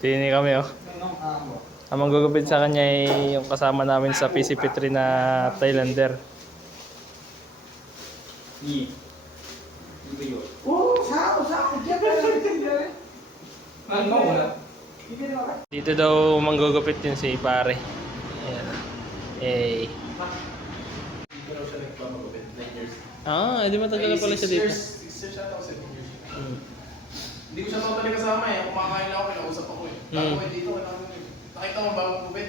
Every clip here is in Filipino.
Tini kami oh. Ang manggugupit sa kanya ay yung kasama namin sa PCP3 na Thailander. Dito daw manggugupit yun si pare. Ayan. Eh. Ah, di matagal na pala siya dito. 6 years ata o 7 years. Hindi ko siya totally kasama eh. Kumakain lang ako, kinausap ako eh. Bago ko dito, nakita mo ba ang gupit?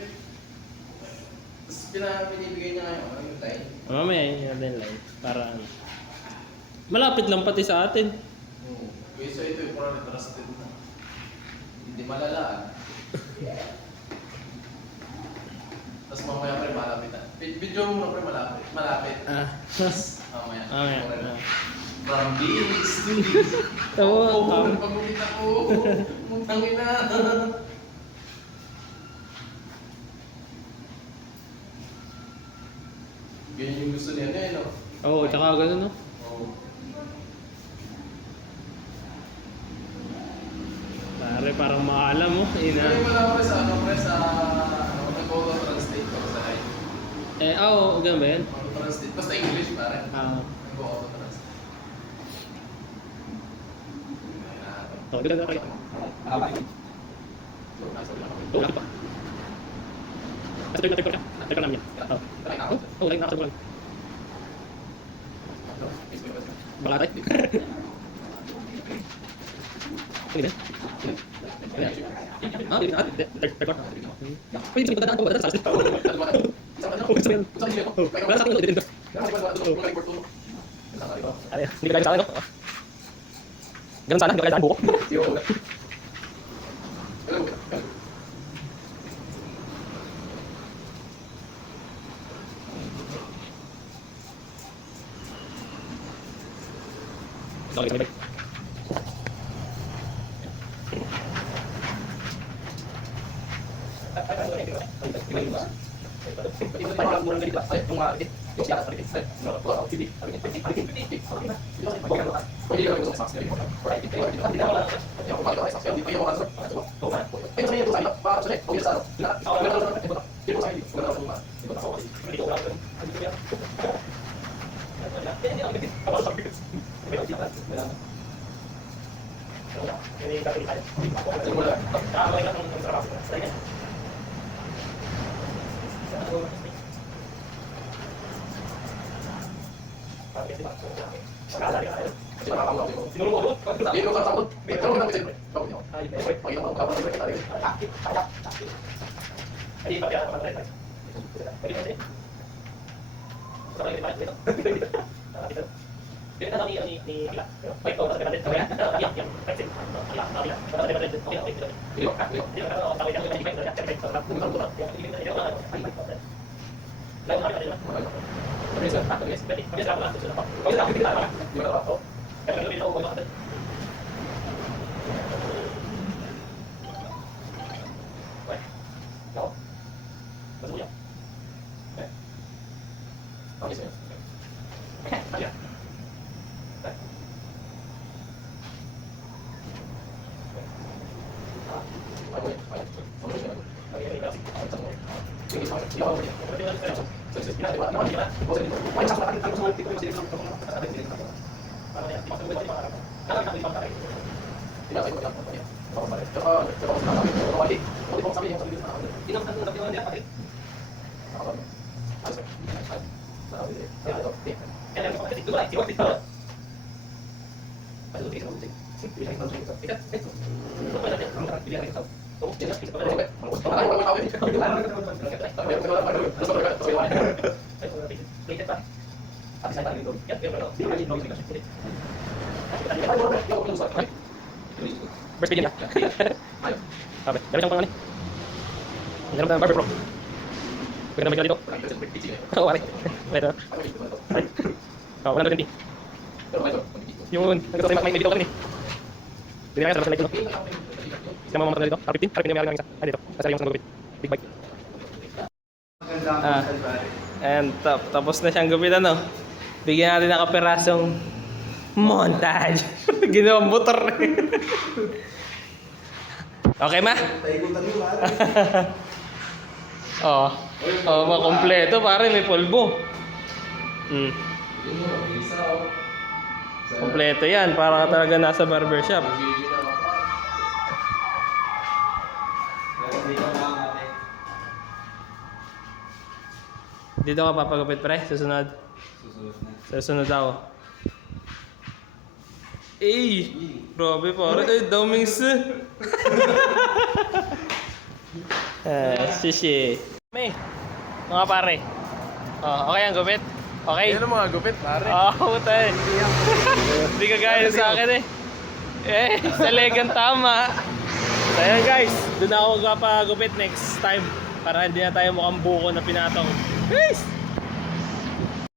Tapos binibigay niya ngayon, ano yung time? Mamaya yun natin lang. Para ano. Malapit lang pati sa atin. Kaysa ito yung parang trusted na. Hindi malalaan. Tapos mamaya pre malapit na. Video mo muna pre malapit. Malapit. Tapos mamaya. Mamaya. From beans to Oo. pag-ulit ako. Mutangin na. Ganyan yung gusto niya eh, no? Oo, tsaka gano'n no? Oo. Pare, parang maalam mo. Ina. Hindi mo na pre sa ano pre sa nag-auto translate ko sa live. Oo, ganun ba yan? Auto translate. Basta English pare. Nag-auto translate. Ganun kayo. Oo, laki pa. Kasi tayo siya. Tayo namin yan. Oo, lagi nakasal ko lang. Baka tayo. Hindi ba? Hindi na. Record. Pwede sabihin ko dadaan ko. Dadaan sa akin. Wala sa akin. Hindi dito. Hindi ka tayo sa akin. Ganun sana. Hindi ka tayo sa buko. Okay. First video na. Sabi, dami siyang pang ano. Meron tayong barber pro. Pwede naman dito. Oo, pare. Pwede. Oo, 120. Yun, nagkataon tayo may dito kami. Bili na sa light dito. Sino mo dito? R15? R15 yung may isa. Ah, dito. Kasi yung gupit. Big bike. And tapos na siyang gupit ano. Bigyan natin ng kaperasong montage. Ginawang motor. Okay, ma? Taikutan mo, pare. Oo. Oh, makompleto, pare. May polvo. Hmm. Yun mo, isa oh. Kompleto yan. Para ka talaga nasa barbershop. Video na ako, pare. Dito ka papagupit, pre. Susunod. Susunod ako. Eh! Grabe, pare. Eh, daming shishi. May. Mga pare. Oh, okay ang gupit? Okay? Yan ang mga gupit, pare. Puta eh. Hindi ka gaya sa akin eh. Talagang tama. So ayan guys, doon ako magpapagupit next time. Para hindi na tayo mukhang buko na pinatong. Guys!